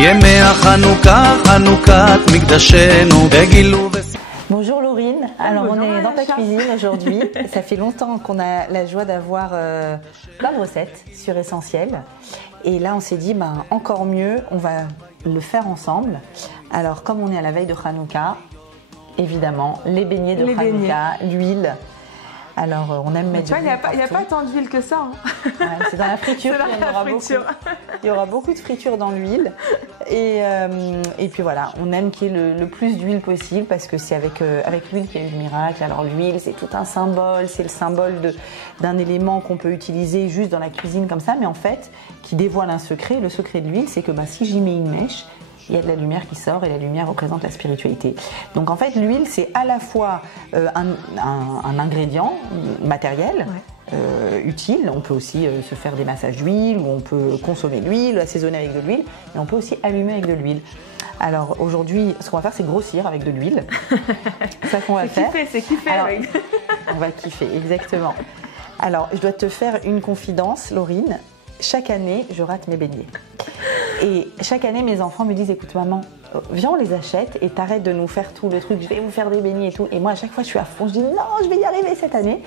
ימי החנוכה, חנוכת מקדשנו בגילו Bonjour Laurine, alors bonjour on est dans ta Natacha. cuisine aujourd'hui, ça fait longtemps qu'on a la joie d'avoir plein de recettes sur Essentiel et là on s'est dit encore mieux, on va le faire ensemble. Alors comme on est à la veille de Hanouka, évidemment les beignets de Hanouka, l'huile. Alors on aime mettre de l'huile partout. Il n'y a pas tant d'huile que ça. Hein. Ouais, c'est dans la friture qu'il y en aura beaucoup. Il y aura beaucoup de friture dans l'huile. Et puis voilà, on aime qu'il y ait le plus d'huile possible parce que c'est avec l'huile qu'il y a eu le miracle. Alors l'huile, c'est tout un symbole, c'est le symbole d'un élément qu'on peut utiliser juste dans la cuisine comme ça, mais en fait, qui dévoile un secret. Le secret de l'huile, c'est que si j'y mets une mèche, il y a de la lumière qui sort et la lumière représente la spiritualité. Donc en fait, l'huile, c'est à la fois un ingrédient matériel, utile. On peut aussi se faire des massages d'huile, ou on peut consommer l'huile, assaisonner avec de l'huile, et on peut aussi allumer avec de l'huile. Alors aujourd'hui, ce qu'on va faire, c'est grossir avec de l'huile. C'est ça qu'on va faire. C'est kiffé. Alors, on va kiffer, exactement. Alors, je dois te faire une confidence, Laurine. Chaque année, je rate mes beignets. Et chaque année, mes enfants me disent, écoute maman, viens on les achète et t'arrêtes de nous faire tout le truc, je vais vous faire des beignets et tout. Et moi, à chaque fois, je suis à fond, je dis non, je vais y arriver cette année.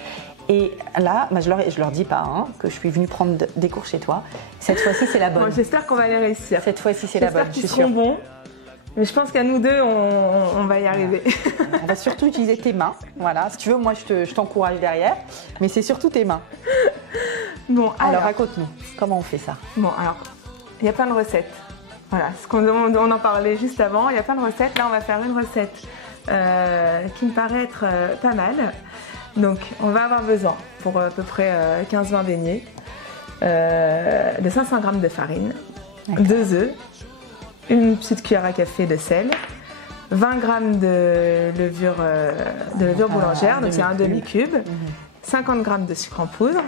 Et là, je leur dis pas que je suis venue prendre des cours chez toi. Cette fois-ci, c'est la bonne. Bon, j'espère qu'on va les réussir. Cette fois-ci, c'est la bonne, je suis sûre. J'espère qu'ils seront bons. Mais je pense qu'à nous deux, on va y arriver. On va surtout utiliser tes mains. Voilà, si tu veux, moi, je t'encourage derrière. Mais c'est surtout tes mains. Bon, alors raconte-nous, comment on fait ça? Bon, alors, il y a plein de recettes. Voilà, on en parlait juste avant. Il y a plein de recettes. Là, on va faire une recette qui me paraît être pas mal. Donc, on va avoir besoin pour à peu près 15-20 beignets de 500 g de farine, 2 œufs, une petite cuillère à café de sel, 20 g de levure boulangère, donc c'est un demi-cube, 50 g de sucre en poudre,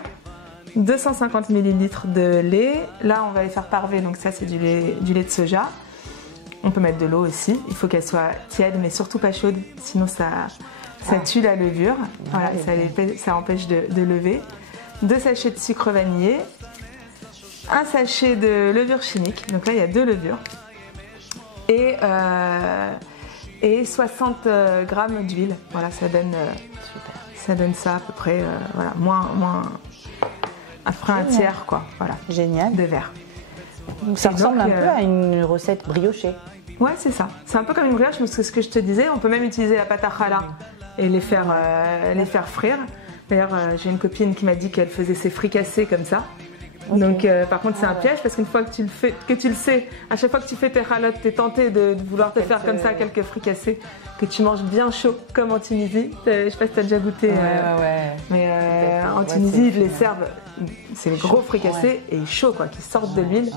250 ml de lait. Là, on va les faire parver, donc ça, c'est du lait de soja. On peut mettre de l'eau aussi. Il faut qu'elle soit tiède, mais surtout pas chaude, sinon ça tue la levure. Voilà, ça empêche de lever. 2 sachets de sucre vanillé, un sachet de levure chimique. Donc là, il y a 2 levures. Et 60 g d'huile. Voilà, ça donne ça à peu près, voilà, moins après un tiers, quoi. Voilà. Génial. De verre. Donc, ça ressemble un peu à une recette briochée. Ouais, c'est ça. C'est un peu comme une brioche, mais c'est ce que je te disais. On peut même utiliser la pâte à challah et les faire frire. D'ailleurs, j'ai une copine qui m'a dit qu'elle faisait ses fricassés comme ça. Okay. Donc, par contre, c'est un piège parce qu'une fois que tu le sais, à chaque fois que tu fais tes chalotes, tu es tenté de vouloir te faire comme ça quelques fricassés que tu manges bien chaud, comme en Tunisie. Je sais pas si tu as déjà goûté. Mais en Tunisie, ils les servent. C'est les gros fricassés et chauds, quoi, qui sortent de l'huile.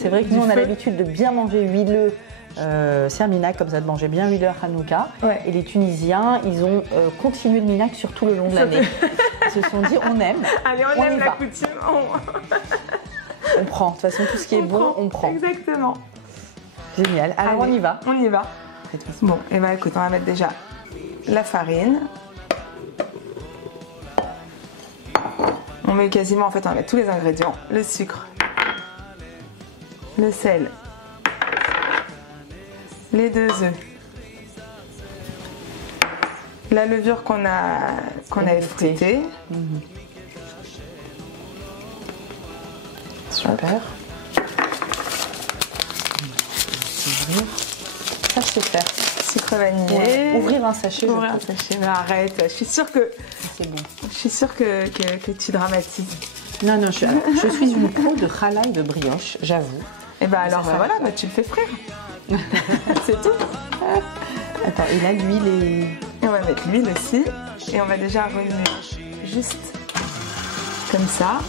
C'est vrai que nous, on a l'habitude de bien manger huileux. C'est un minac comme ça, de manger bien huileux à Hanouka. Et les Tunisiens, ils ont continué le minac sur tout le long de l'année. Ils se sont dit, on aime. Allez, on aime la coutume. On prend. De toute façon, tout ce qui est bon, on prend. Exactement. Génial. Alors, on y va. On y va. Bon, et bien écoute, on va mettre déjà la farine. On met quasiment, en fait, on va mettre tous les ingrédients. Le sucre, le sel, les 2 œufs, la levure qu'on a effritée. Super. Ça, je sais faire. Sucre vanillé. Ouvrir un sachet. Ouvrir un sachet. Mais arrête, je suis sûre que. C'est bon. Je suis sûre que tu dramatises. Non, je suis une pro de challah et de brioche, j'avoue. Et ben alors, voilà, tu le fais frire. C'est tout. Attends, et là, l'huile est... Et on va mettre l'huile aussi. Et on va déjà remuer juste comme ça.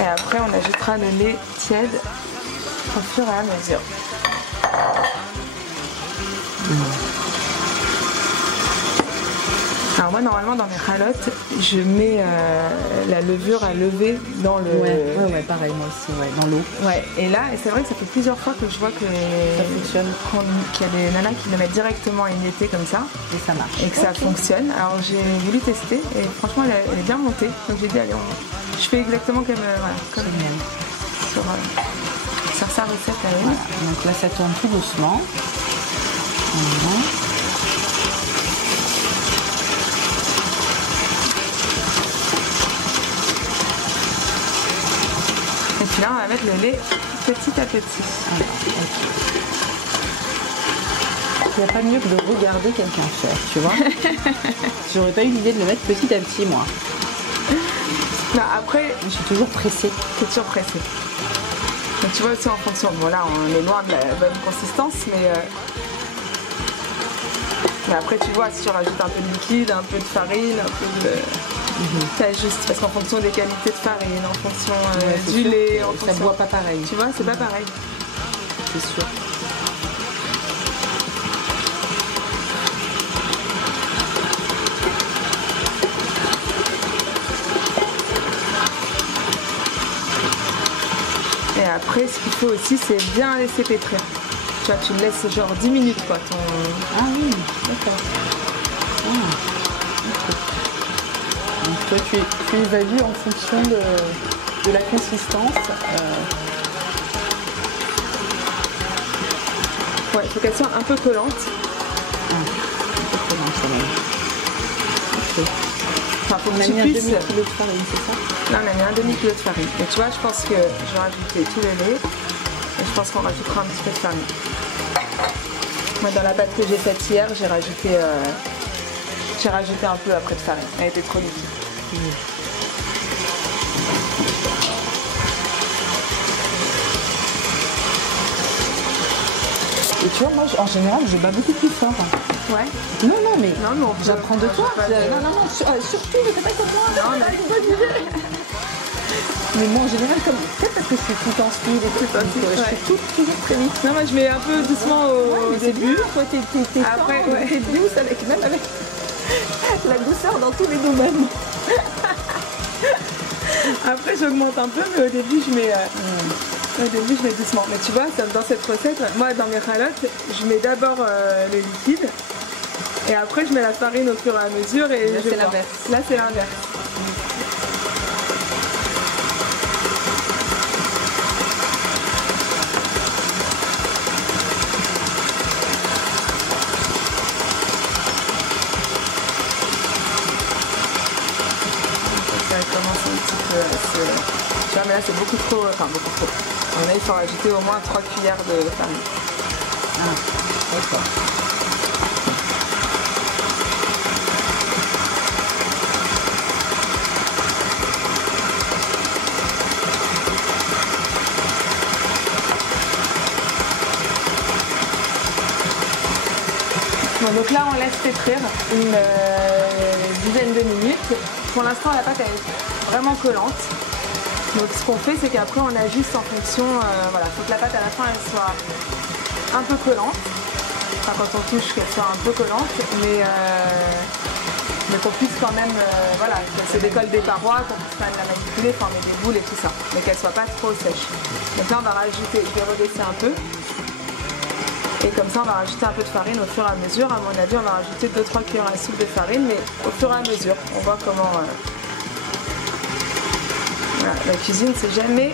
Et après, on ajoutera le lait tiède au fur et à mesure. Alors moi, normalement, dans mes chalotes, je mets la levure à lever dans le... Ouais, pareil, moi aussi, dans l'eau. Ouais, et là, c'est vrai que ça fait plusieurs fois que je vois que ça fonctionne. Qu'il y a des nanas qui le mettent directement émietté comme ça. Et ça marche. Et que ça fonctionne. Alors j'ai voulu tester et franchement, elle est bien montée. Donc j'ai dit, allez, Je fais exactement comme, comme sur sa recette à elle. Voilà. Donc là, ça tourne tout doucement. Voilà. Et puis là, on va mettre le lait petit à petit. Voilà. Il n'y a pas mieux que de regarder quelqu'un faire, tu vois. J'aurais pas eu l'idée de le mettre petit à petit, moi. Non, après, je suis toujours pressée. T'es toujours pressée. Donc tu vois aussi en fonction. Bon là, on est loin de la bonne consistance, mais après tu vois, si tu rajoutes un peu de liquide, un peu de farine, un peu de... T'ajustes, parce qu'en fonction des qualités de farine, en fonction du lait, en fonction... Ça boit pas pareil. Tu vois, c'est pas pareil. C'est sûr. Et après, ce qu'il faut aussi, c'est bien laisser pétrir. Tu vois, tu le laisses genre 10 minutes, quoi. Ah oui, d'accord. Donc toi, tu évalues en fonction de la consistance. Ouais, il faut qu'elle soit un peu collante. Un peu collante, ça va. Ok. Enfin, faut on a mis un demi-kilo de farine, c'est ça? Là, on a mis un demi-kilo de farine. Et tu vois, je pense que je vais rajouter tout le lait. Et je pense qu'on rajoutera un petit peu de farine. Moi, dans la pâte que j'ai faite hier, j'ai rajouté un peu après de farine. Elle était trop liquide. Et tu vois, moi, en général, je bats beaucoup plus fort. Ouais. Non, mais j'apprends de toi. Non, surtout, ne fais pas comme moi. Non, mais... Mais moi, en général, peut-être parce que je suis tout en speed et tout, je fais toujours très vite. Non, moi, je mets un peu doucement au début. Toi, t'es après, t'es douce, même avec la douceur dans tous les domaines. Après, j'augmente un peu, mais au début, je mets... doucement. Mais tu vois, dans cette recette, moi dans mes ralottes, je mets d'abord le liquide et après je mets la farine au fur et à mesure et là, c'est l'inverse. Là c'est l'inverse. Ça commence un petit peu à se... Tu vois, mais là c'est beaucoup trop, Là, il faut rajouter au moins 3 cuillères de farine. Ah, d'accord. Bon, donc là, on laisse pétrir une dizaine de minutes. Pour l'instant, la pâte est vraiment collante. Donc ce qu'on fait, c'est qu'après on ajuste en fonction, voilà, faut que la pâte à la fin elle soit un peu collante, enfin quand on touche qu'elle soit un peu collante, mais qu'on puisse quand même, voilà, qu'elle se décolle des parois, qu'on puisse quand même la manipuler, former des boules et tout ça, mais qu'elle soit pas trop sèche. Donc là on va rajouter, je vais redesser un peu, et comme ça on va rajouter un peu de farine au fur et à mesure. À mon avis on va rajouter 2-3 cuillères à soupe de farine, mais au fur et à mesure, on voit comment... Voilà, la cuisine, c'est jamais...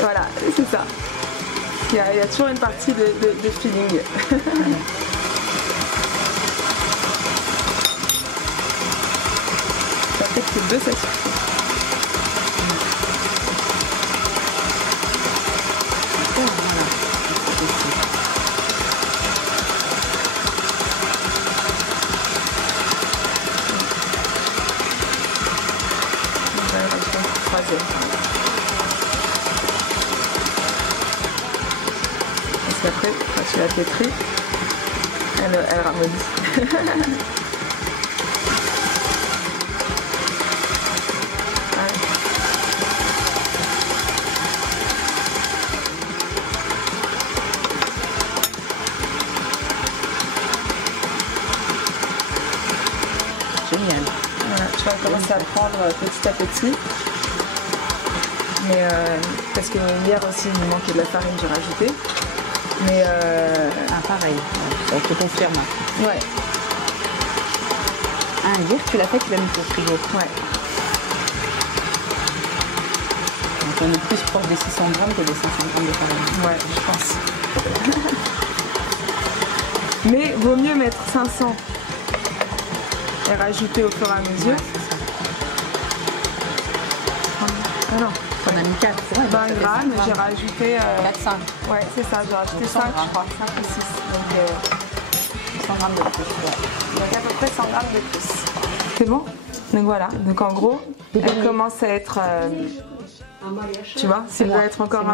Voilà, c'est ça. Il y a toujours une partie de feeling. Ça fait que 2, ça suffit. Parce qu'après, quand tu la pétris, elle ramollit. Génial. Voilà, tu vas commencer à prendre petit à petit. Mais parce que hier aussi il me manquait de la farine, j'ai rajouté. Mais pareil, ça te confirme. Ouais. Ah à dire, tu l'as fait, tu l'as mis au frigo. Ouais. Donc on est plus proche des 600 grammes que des 500 grammes de farine. Ouais, je pense. Mais vaut mieux mettre 500 et rajouter au fur et à mesure. Ah non, On a mis 4, c'est vrai. 20 grammes, j'ai rajouté... 4, 5. Ouais, c'est ça, j'ai rajouté 5, je crois, 5 ou 6. Donc 100 grammes de plus. Ouais. à peu près 100 grammes de plus. C'est bon? Donc voilà, donc en gros, elle commence à être... tu vois, elle doit être encore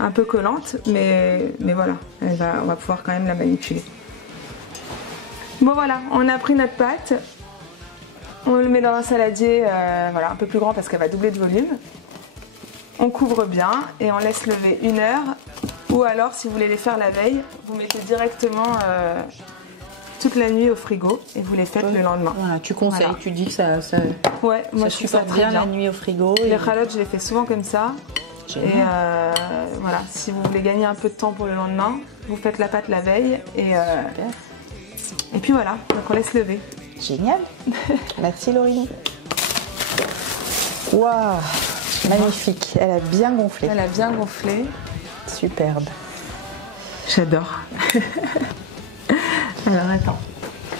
un peu collante, mais voilà, on va pouvoir quand même la manipuler. Bon voilà, on a pris notre pâte, on le met dans un saladier voilà, un peu plus grand parce qu'elle va doubler de volume. On couvre bien et on laisse lever 1 heure, ou alors si vous voulez les faire la veille, vous mettez directement toute la nuit au frigo et vous les faites le lendemain. Voilà, tu conseilles, Voilà. tu dis que ça Ouais, moi je trouve ça supporte très bien bien. la nuit au frigo. Les chalotes, je les fais souvent comme ça. Génial. Et voilà, si vous voulez gagner un peu de temps pour le lendemain, vous faites la pâte la veille et puis voilà, donc on laisse lever. Génial. Merci Laurie. Waouh, magnifique. Elle a bien gonflé. Elle a bien gonflé. Superbe. J'adore. Alors attends,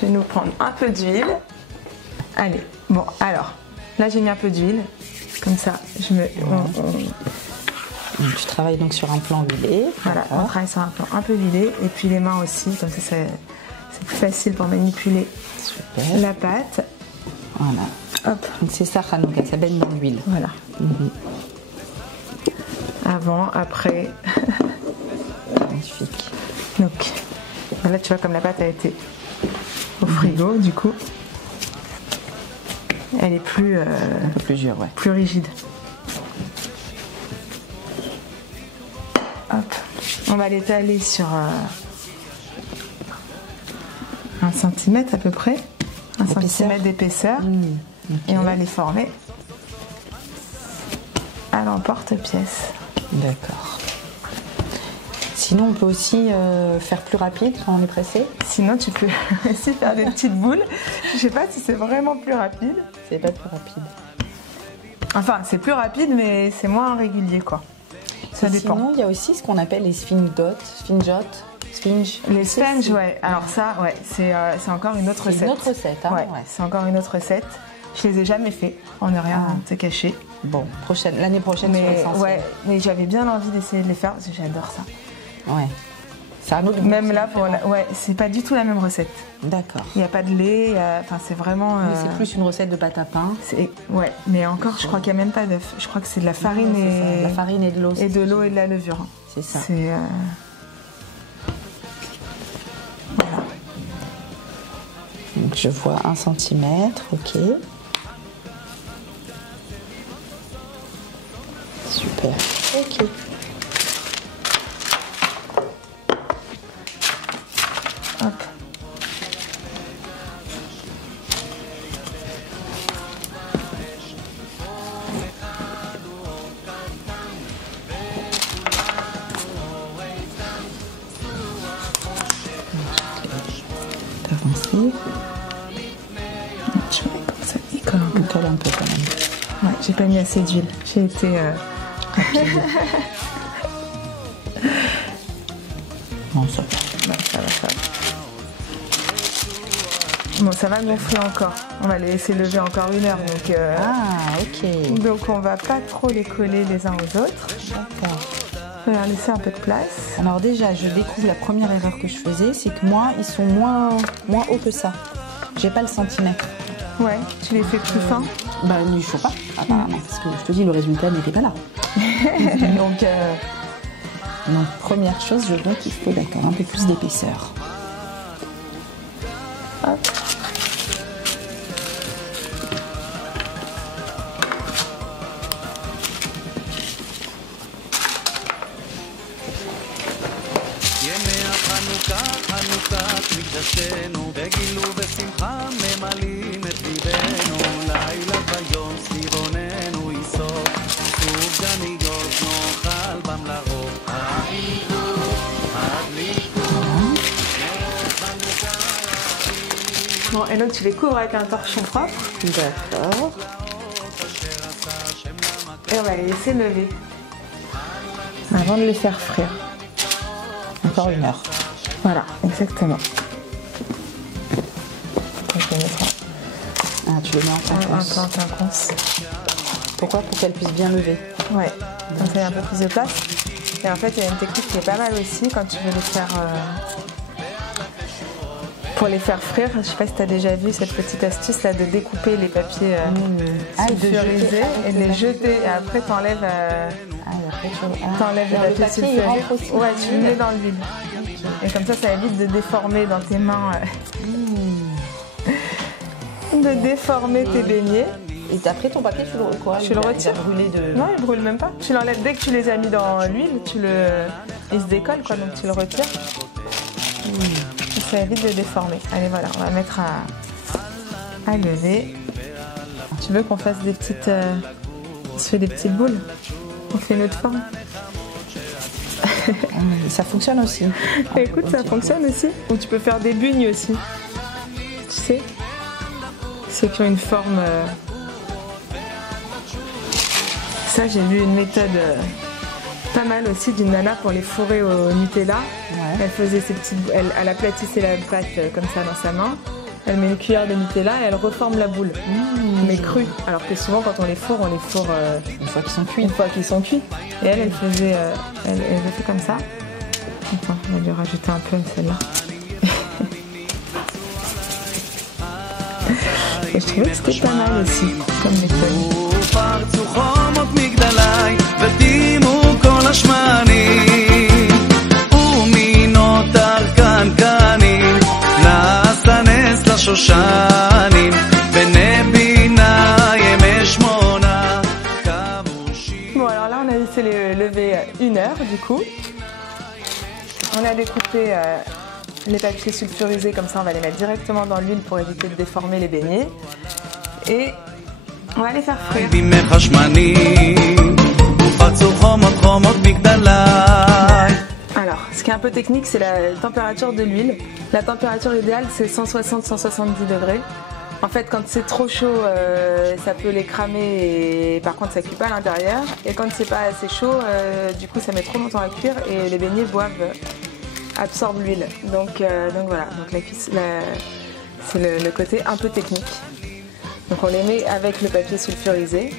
je vais nous prendre un peu d'huile. Allez, bon alors, là j'ai mis un peu d'huile. Comme ça, Tu travailles donc sur un plan huilé. Voilà, on travaille sur un plan un peu huilé. Et puis les mains aussi, comme ça c'est plus facile pour manipuler Super. la pâte. Voilà. Hop, Donc c'est ça Hanouka, ça baigne dans l'huile. voilà. Avant, après. Magnifique. Donc, là tu vois comme la pâte a été au frigo, du coup, elle est plus, Un peu plus dur, ouais. plus rigide. Hop, on va l'étaler sur 1 cm à peu près, 1 D'épaisseur. cm d'épaisseur, Ok. et on va les former à l'emporte-pièce. D'accord. Sinon, on peut aussi faire plus rapide quand on est pressé. Sinon, tu peux aussi faire des petites boules. Je sais pas si c'est vraiment plus rapide. C'est pas plus rapide. Enfin, c'est plus rapide, mais c'est moins régulier, quoi. Ça Et dépend. Sinon, il y a aussi ce qu'on appelle les sphinges. Les sponges, ouais. Alors ça, ouais, c'est encore une autre C'est recette. une autre recette, hein. Ouais, Ouais. c'est encore une autre recette. Je les ai jamais fait, on ne rien te cacher. Bon, l'année prochaine sur Mais l'essentiel. ouais, mais j'avais bien envie d'essayer de les faire parce que j'adore ça. Ouais. C'est un autre goût, Même c'est là, différent. ouais, c'est pas du tout la même recette. D'accord. Il n'y a pas de lait, enfin c'est vraiment. Oui, c'est plus une recette de pâte à pain. Ouais, mais encore, je crois qu'il n'y a même pas d'œuf. Je crois que c'est de la farine Ouais, c'est ça, et de la farine et de l'eau. et de l'eau et de la levure. C'est ça. Voilà. Donc je vois 1 cm, ok. Super, ok. Hop. D'avancer. Je vais comme ça, il colle un peu. On colle un peu quand même. Ouais, j'ai pas mis assez d'huile. J'ai été. Bon, ça va. Ouais, ça va, ça va. Bon, ça va gonfler encore. On va les laisser lever encore 1 heure. Ah, ok. Donc on va pas trop les coller les uns aux autres. D'accord. On va leur laisser un peu de place. Alors déjà, je découvre la première erreur que je faisais, c'est que moi, ils sont moins hauts que ça. J'ai pas le centimètre. Ouais, tu les fais plus fins. Bah, il faut pas, apparemment, parce que je te dis, le résultat n'était pas là. Donc Donc, première chose, je vois qu'il faut, d'accord, un peu plus d'épaisseur. hop. ימי החנוכה, חנוכת מקדשנו, בגיל ובשמחה ממלאים את ליבנו, לילה ויום סביבוננו ייסוף, סוף גניות נאכל בם לרוב, הדליקו, נרות חנוכה, Bon, et donc tu les couvres avec un torchon propre. D'accord. Et on va les laisser lever avant de les faire frire. Encore 1 heure. Voilà, exactement. Donc, je vais mettre Ah, tu les mets en un quinconce. peu en quinconce. Pourquoi? Pour qu'elles puissent bien lever. Ouais, comme ça il y a un peu plus de place. Et en fait, il y a une technique qui est pas mal aussi quand tu veux les faire. Pour les faire frire, je sais pas si tu as déjà vu cette petite astuce là de découper les papiers sulfurisés et de les jeter. Et après, t'enlèves t'enlèves les papiers sulfurisés. Ouais, tu les mets dans l'huile. Et comme ça évite de déformer dans tes mains. De déformer tes beignets. Et après ton papier, tu le quoi? Tu le retires. Non, il brûle même pas. Tu l'enlèves dès que tu les as mis dans l'huile, il se décolle quoi, donc tu le retires. Et ça évite de déformer. Allez voilà, on va mettre à lever. Tu veux qu'on fasse des petites, on se fait des petites boules? On fait notre forme. Ça fonctionne aussi. Écoute, ça fonctionne aussi. Ou tu peux faire des bugnes aussi. Tu sais, ceux qui ont une forme. Ça, j'ai vu une méthode pas mal aussi d'une nana pour les fourrer au Nutella. Ouais. Elle faisait ces petites, elle aplatissait la pâte comme ça dans sa main. Elle met une cuillère de Nutella et elle reforme la boule, mais crue. Alors que souvent, quand on les fourre une fois qu'ils sont cuits. Une fois qu'ils sont cuits. Et elle faisait, elle fait comme ça. Attends, on va lui rajouter un peu celle-là. Et je trouvais que c'était pas mal aussi, comme méthode. פרצו חומות מגדלי ודימו כל השמנים ומינות הקנקנים נעשה נס לשושנים בני בינה ימי שמונה כבושים. Bon alors là on a laissé les lever 1 heure du coup. On a découpé les papiers sulfurisés comme ça on va les mettre directement dans l'huile pour éviter de déformer les beignets. Et on va les faire frire. בימי חשמנים ופרצו חומות חומות מגדלי. Alors, ce qui est un peu technique, c'est la température de l'huile. La température idéale, c'est 160-170 degrés. En fait, quand c'est trop chaud, ça peut les cramer et par contre, ça cuit pas à l'intérieur. Et quand c'est pas assez chaud, du coup, ça met trop longtemps à cuire et les beignets absorbent l'huile. Donc voilà. Donc c'est le côté un peu technique. Donc on les met avec le papier sulfurisé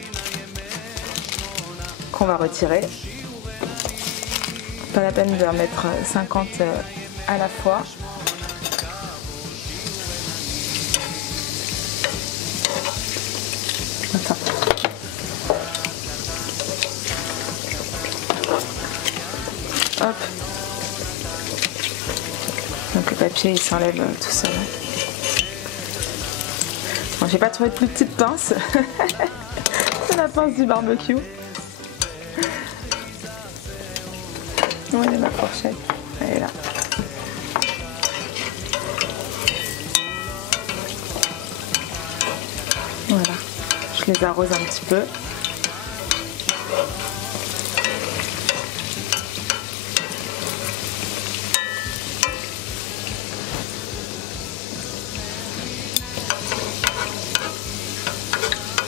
qu'on va retirer. Pas la peine de en mettre 50 à la fois. Attends. Hop. Donc le papier il s'enlève tout seul. Bon, j'ai pas trouvé de plus petite pince. C'est la pince du barbecue. Où est ma fourchette? Elle est là. Voilà. Je les arrose un petit peu.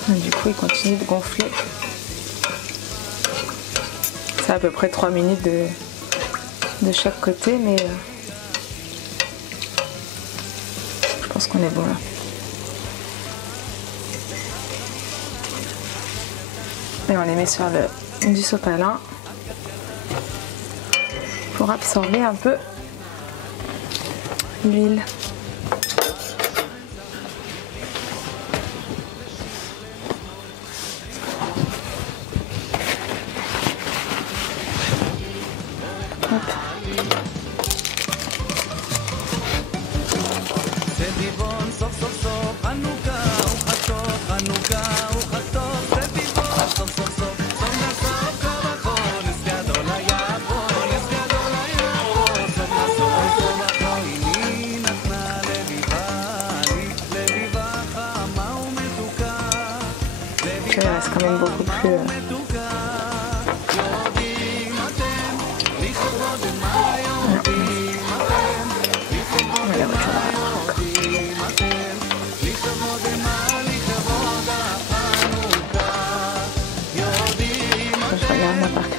Du coup, il continue de gonfler. C'est à peu près 3 minutes de chaque côté, mais je pense qu'on est bon là. Et on les met sur du sopalin pour absorber un peu l'huile. Il reste quand même beaucoup plus... On va les retirer encore.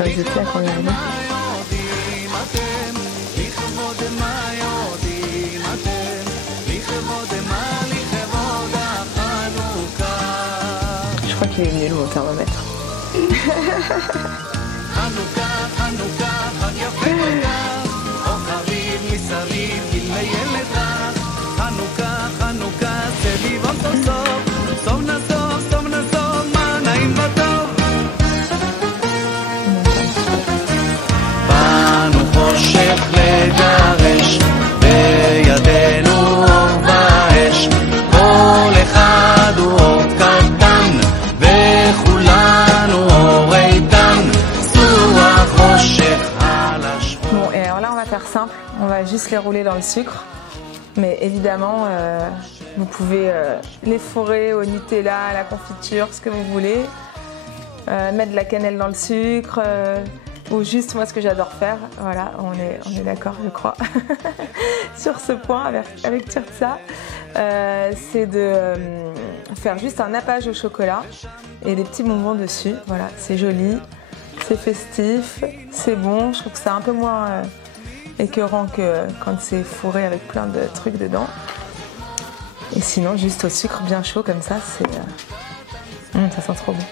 curiosité à qu'on regarde. Je crois qu'il est venu le thermomètre. Simple, on va juste les rouler dans le sucre, mais évidemment vous pouvez les fourrer au Nutella, à la confiture, ce que vous voulez, mettre de la cannelle dans le sucre, ou juste moi ce que j'adore faire, voilà, on est d'accord je crois sur ce point avec Tirza, c'est de faire juste un nappage au chocolat et des petits bonbons dessus, voilà, c'est joli, c'est festif, c'est bon, je trouve que c'est un peu moins écœurant que quand c'est fourré avec plein de trucs dedans. Et sinon, juste au sucre bien chaud comme ça, ça sent trop bon.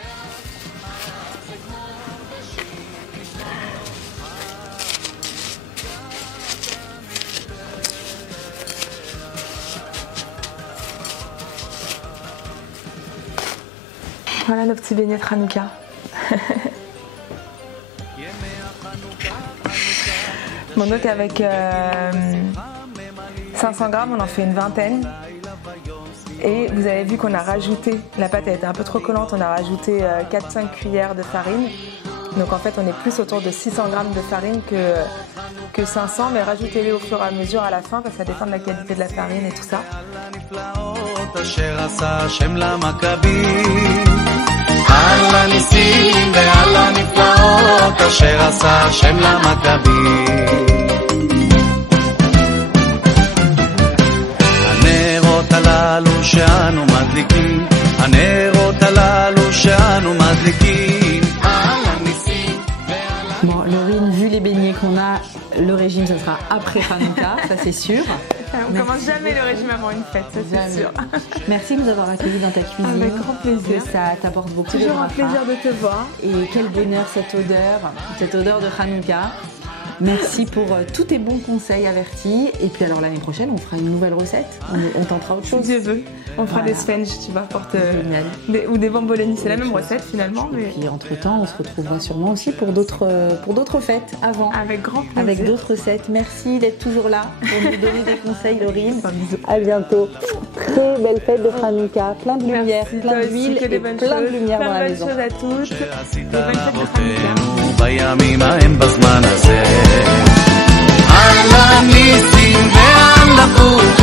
Voilà nos petits beignets de Hanouka. Bon, donc avec 500 grammes, on en fait une vingtaine. Et vous avez vu qu'on a rajouté, la pâte elle était un peu trop collante, on a rajouté 4-5 cuillères de farine. Donc en fait on est plus autour de 600 grammes de farine que 500, mais rajoutez-les au fur et à mesure à la fin parce que ça dépend de la qualité de la farine et tout ça. על הניסים ועל הנפלאות אשר עשה השם למכבים. הנרות הללו שאנו מדליקים, הנרות הללו שאנו מדליקים, על הניסים ועל הנפלאות. Bon, Laurine, vu les beignets qu'on a, le régime ça sera après Hanouka, ça c'est sûr. On ne commence jamais le régime avant une fête, ça c'est sûr. Merci de nous avoir accueillis dans ta cuisine. Avec grand plaisir. Ça t'apporte beaucoup de Toujours un plaisir de te voir. Et quel bonheur cette odeur de Hanouka. Merci pour tous tes bons conseils avertis. Et puis alors l'année prochaine, on fera une nouvelle recette. On tentera autre chose. Si Dieu veut. On fera des sponges, tu vois, ou des bomboloni. C'est la même recette finalement. Mais... Et puis entre-temps, on se retrouvera sûrement aussi pour d'autres fêtes avant. Avec grand plaisir. Avec d'autres recettes. Merci d'être toujours là pour nous donner des conseils, Laurine. À bientôt. Très belle fête de Hanouka. Plein de lumière, plein d'huile et plein de lumière dans la maison. Bonnes choses à toutes. Et bonne fête de Hanouka. בימים ההם בזמן הזה על הניסים ועל החוק